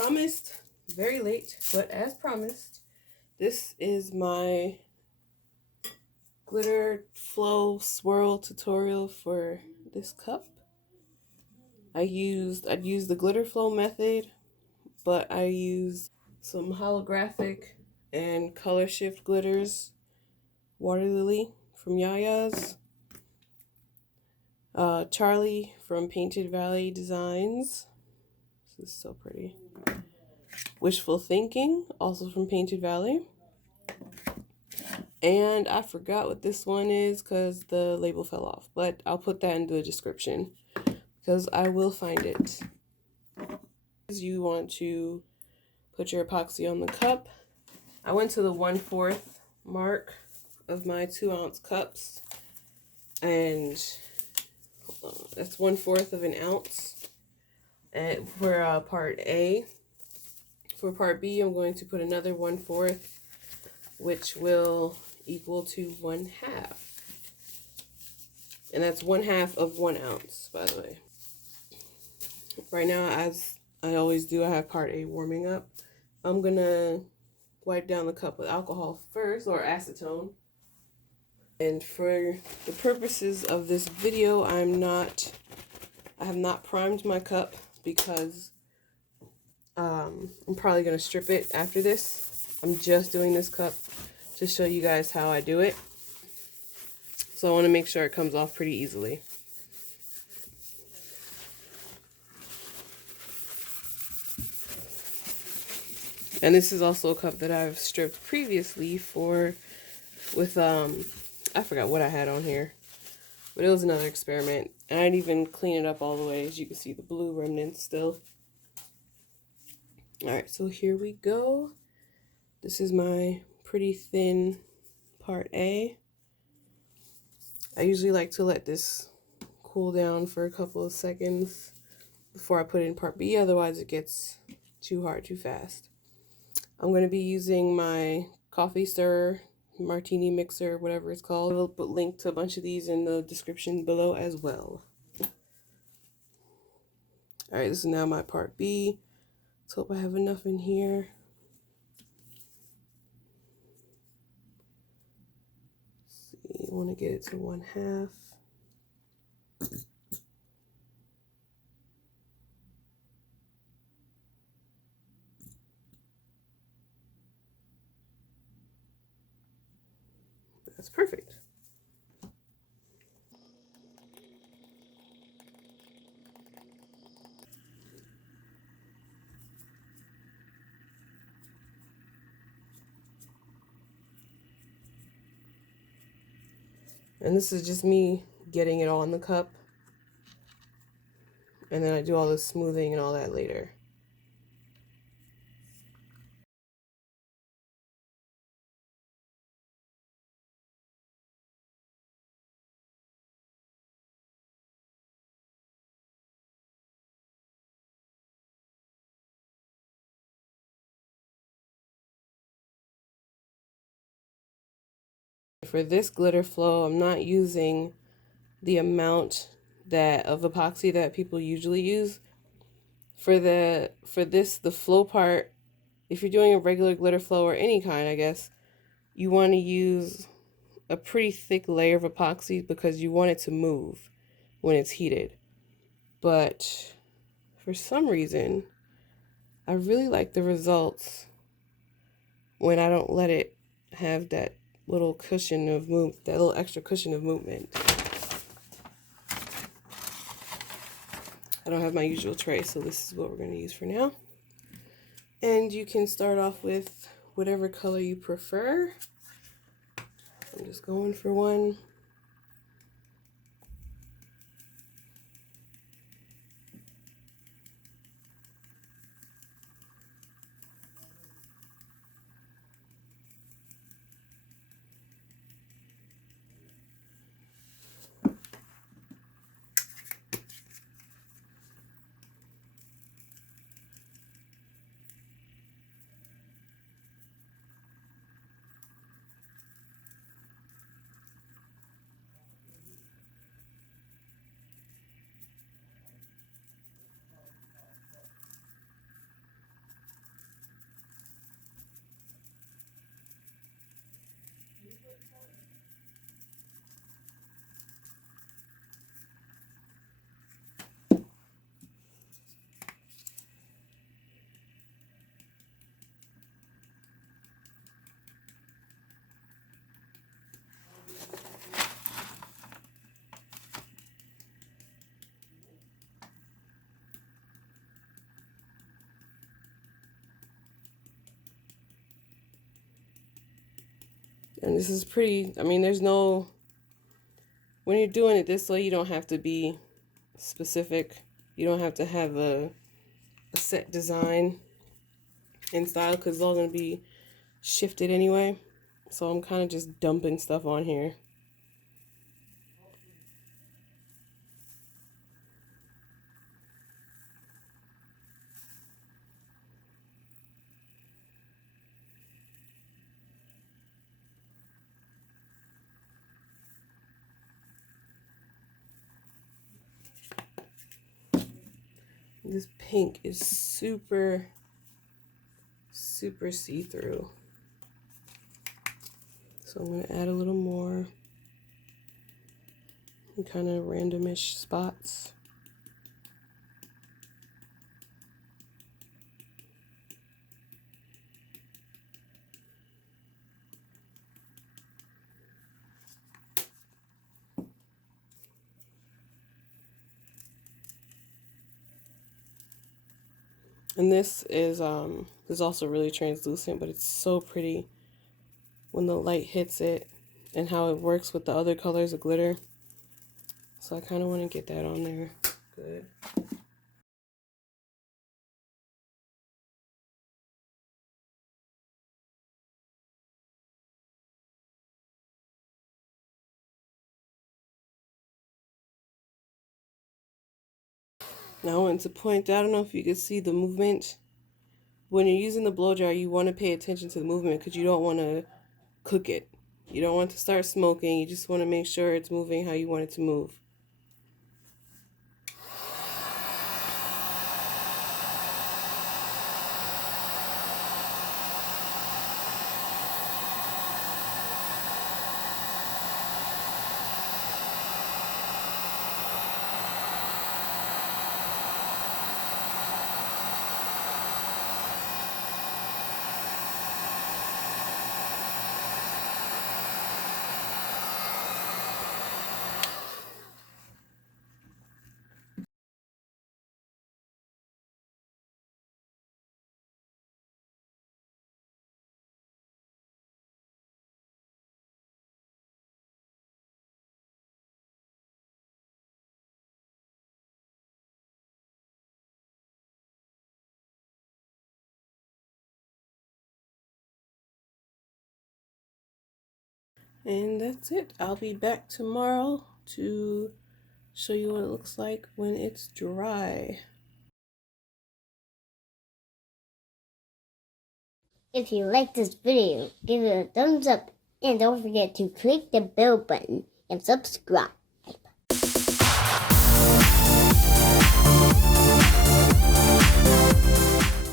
promised, very late, but as promised, this is my glitter flow swirl tutorial for this cup. I'd use the glitter flow method, but I used some holographic and color shift glitters, Water Lily from Yaya's, Charlie from Painted Valley Designs. This is so pretty. Wishful Thinking, also from Painted Valley. And I forgot what this one is because the label fell off, but I'll put that in the description because I will find it. You want to put your epoxy on the cup. I went to the 1/4 mark of my 2-ounce cups, and that's 1/4 of an ounce. And for part A. For part B, I'm going to put another 1/4, which will equal to 1/2. And that's 1/2 of 1 ounce, by the way. Right now, as I always do, I have part A warming up. I'm gonna wipe down the cup with alcohol first, or acetone. And for the purposes of this video, I have not primed my cup because I'm probably gonna strip it after this. I'm just doing this cup to show you guys how I do it. So I want to make sure it comes off pretty easily. And this is also a cup that I've stripped previously with I forgot what I had on here, but it was another experiment. And I didn't even clean it up all the way. As you can see, the blue remnants still. Alright, so here we go. This is my pretty thin part A. I usually like to let this cool down for a couple of seconds before I put in part B, otherwise it gets too hard too fast. I'm going to be using my coffee stirrer, martini mixer, whatever it's called. I'll put a link to a bunch of these in the description below as well. Alright, this is now my part B. Let's hope I have enough in here. Let's see, I want to get it to 1/2. That's perfect. And this is just me getting it all in the cup. And then I do all the smoothing and all that later. For this glitter flow, I'm not using the amount of epoxy that people usually use. For the flow part, if you're doing a regular glitter flow or any kind, I guess, you want to use a pretty thick layer of epoxy because you want it to move when it's heated. But for some reason, I really like the results when I don't let it have that little cushion of movement, that little extra cushion of movement. I don't have my usual tray, so this is what we're going to use for now. And you can start off with whatever color you prefer. I'm just going for one. And this is pretty, I mean, there's no, when you're doing it this way, you don't have to be specific. You don't have to have a set design and style because it's all going to be shifted anyway. So I'm kind of just dumping stuff on here. This pink is super see-through. So I'm going to add a little more in kind of randomish spots. And this is also really translucent, but it's so pretty when the light hits it and how it works with the other colors of glitter. So I kind of want to get that on there. Good. Now I want to point out, I don't know if you can see the movement. When you're using the blow dryer, you want to pay attention to the movement because you don't want to cook it. You don't want to start smoking. You just want to make sure it's moving how you want it to move. And that's it. I'll be back tomorrow to show you what it looks like when it's dry. If you like this video, give it a thumbs up and don't forget to click the bell button and subscribe.